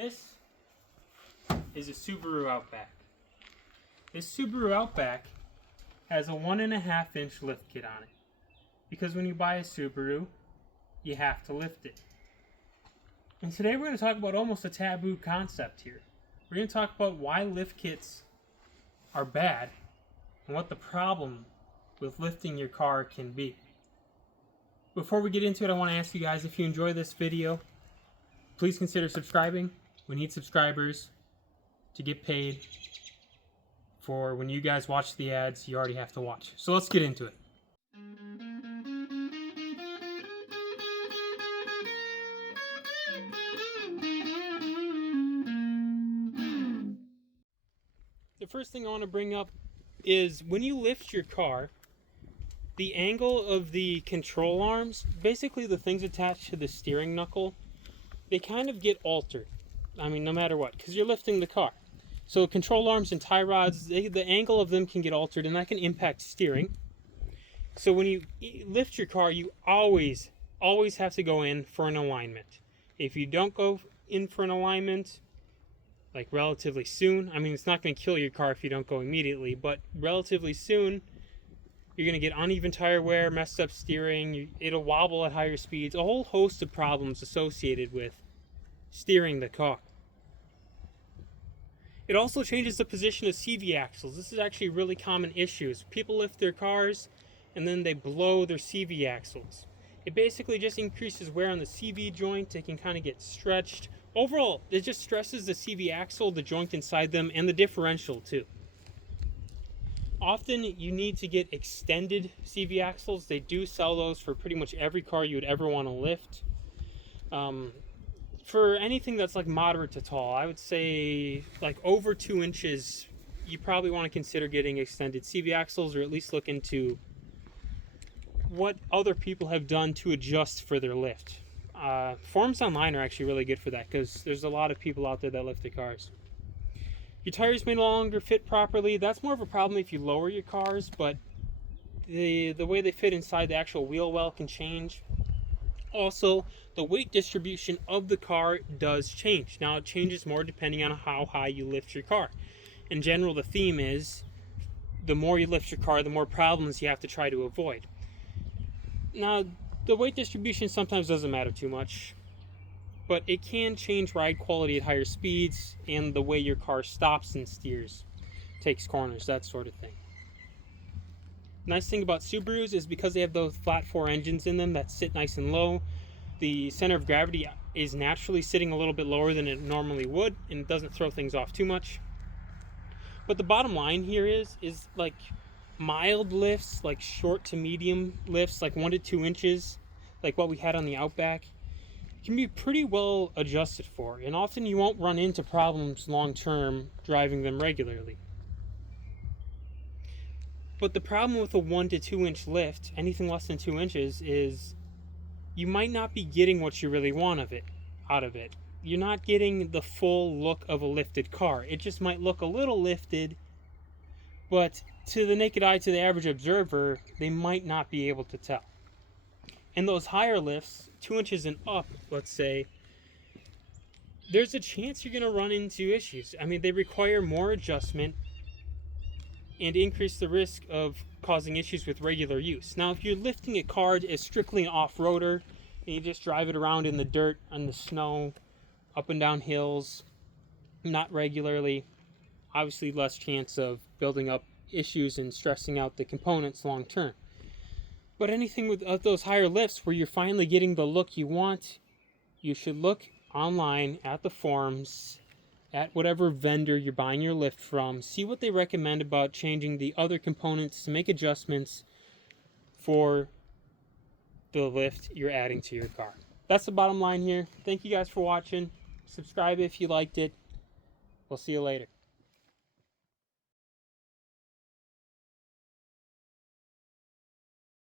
This is a Subaru Outback. This Subaru Outback has a 1.5-inch lift kit on it. Because when you buy a Subaru, you have to lift it. And today we're going to talk about almost a taboo concept here. We're going to talk about why lift kits are bad and what the problem with lifting your car can be. Before we get into it, I want to ask you guys, if you enjoy this video, please consider subscribing. We need subscribers to get paid for when you guys watch the ads you already have to watch. So let's get into it. The first thing I want to bring up is when you lift your car, the angle of the control arms, basically the things attached to the steering knuckle, they kind of get altered. I mean, no matter what, because you're lifting the car. So control arms and tie rods, the angle of them can get altered, and that can impact steering. So when you lift your car, you always have to go in for an alignment. If you don't go in for an alignment, like relatively soon, I mean, it's not going to kill your car if you don't go immediately, but relatively soon, you're going to get uneven tire wear, messed up steering, it'll wobble at higher speeds, a whole host of problems associated with steering the car. It also changes the position of CV axles. This is actually a really common issue. People lift their cars and then they blow their CV axles. It basically just increases wear on the CV joint. It can kind of get stretched. Overall, it just stresses the CV axle, the joint inside them, and the differential too. Often you need to get extended CV axles. They do sell those for pretty much every car you would ever want to lift. For anything that's like moderate to tall, I would say like over 2 inches, you probably want to consider getting extended CV axles, or at least look into what other people have done to adjust for their lift. Forums online are actually really good for that, because there's a lot of people out there that lift their cars. Your tires may no longer fit properly. That's more of a problem if you lower your cars, but the way they fit inside the actual wheel well can change. Also, the weight distribution of the car does change. Now, it changes more depending on how high you lift your car. In general, the theme is the more you lift your car, the more problems you have to try to avoid. Now, the weight distribution sometimes doesn't matter too much, but it can change ride quality at higher speeds and the way your car stops and steers, takes corners, that sort of thing. Nice thing about Subarus is because they have those flat 4 engines in them that sit nice and low, the center of gravity is naturally sitting a little bit lower than it normally would, and it doesn't throw things off too much. But the bottom line here is like mild lifts, like short to medium lifts, like 1 to 2 inches, like what we had on the Outback, can be pretty well adjusted for, and often you won't run into problems long term driving them regularly. But the problem with a 1 to 2 inch lift, anything less than 2 inches, is you might not be getting what you really want out of it. You're not getting the full look of a lifted car. It just might look a little lifted, but to the naked eye, to the average observer, they might not be able to tell. And those higher lifts, 2 inches and up, let's say, there's a chance you're going to run into issues. I mean, they require more adjustment and increase the risk of causing issues with regular use. Now, if you're lifting a car as strictly an off-roader, and you just drive it around in the dirt, on the snow, up and down hills, not regularly, obviously less chance of building up issues and stressing out the components long term. But anything with those higher lifts where you're finally getting the look you want, you should look online at the forums, at whatever vendor you're buying your lift from, see what they recommend about changing the other components to make adjustments for the lift you're adding to your car. That's the bottom line here. Thank you guys for watching. Subscribe if you liked it. We'll see you later.